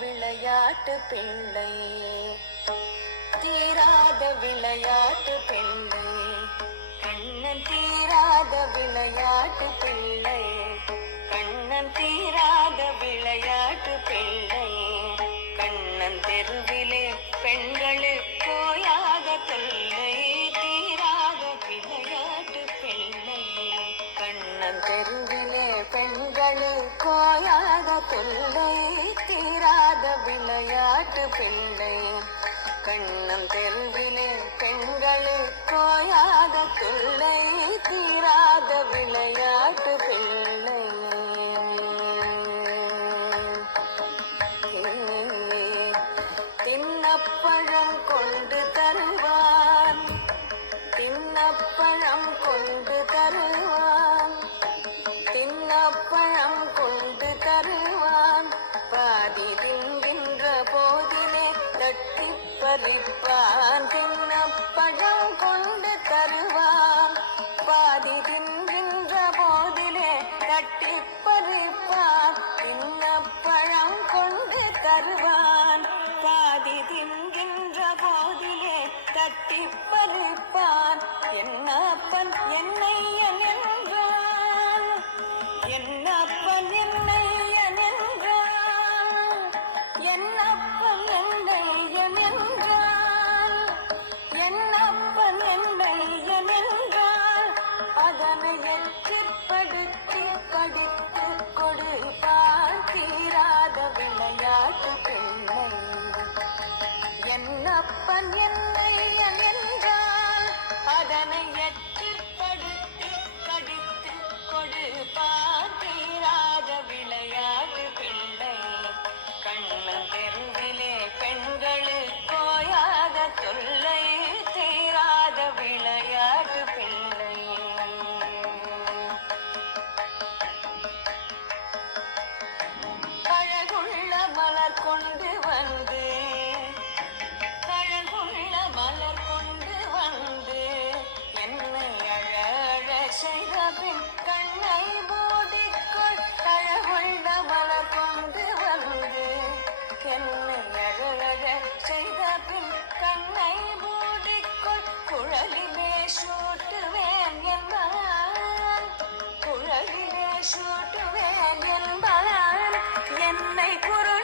விளையாட்டு பிள்ளை, தீராத விளையாட்டு பிள்ளை, கண்ணன் தீராத விளையாட்டு பிள்ளை, கண்ணன் தீராத விளையாட்டு பிள்ளை, கண்ணன் தெருவிலே பெண்களுக்கு ஓயாத தொல்லை, தீராத விளையாட்டு பிள்ளை, கண்ணன் தெருவிலே பெண்களுக்கு ஓயாத தொல்லை, தீராத விளையாட்டு பிள்ளை, கண்ணன் தெருவிலே பெண்களுக்கு ஓயாத தொல்லை, தீராத விளையாட்டு பிள்ளை. தின்னப்பழம் கொண்டு தருவான், தின்னப்பழம் கொண்டு தருவான், தின்னப்பழம் கொண்டு தருவான், பாதி தின்கின்ற போதிலே தட்டி பறிப்பான், தின்னப்பழம் கொண்டு தருவான், பாதி தின்கின்ற போதிலே தட்டி பறிப்பான், தின்னப்பழம் கொண்டு தருவான், பாதி தின்கின்ற போதிலே தட்டி பறிப்பான், என்னப்பன் என்னை என்றான், என்னப்பன் என்னை என்றான், என்னப்பன் என்னை என்றான், என்னப்பன் என்னை என்றான், அதனை எச்சிப்படுத்தி கடித்து கொடுப்பான், தீராத விளையாட்டு பிள்ளை, என்னப்பன் என்னை என்றான், அதனை எச்சிப்படுத்தி கடித்து கொடுப்பான், தீராத விளையாட்டு பிள்ளை, கண்ணன் தெருவிலே பெண்களுக்கு ஓயாத தொல்லை, தீராத விளையாட்டு பிள்ளை. அழகுள்ள மலர் கொண்டு வந்து, அழகுள்ள மலர் கொண்டு வந்து, என்னை அழ அழ செய்த பின் கண்ணை மூடிக்கொள், அழகுள்ள மலர் கொண்டு வந்து, என்னை அழ அழ செய்த பின் கண்ணை மூடிக்கொள், குழலிலே சூட்டுவேன் என்பான், குழலிலே சூட்டுவேன் என்பான், என்னை குரு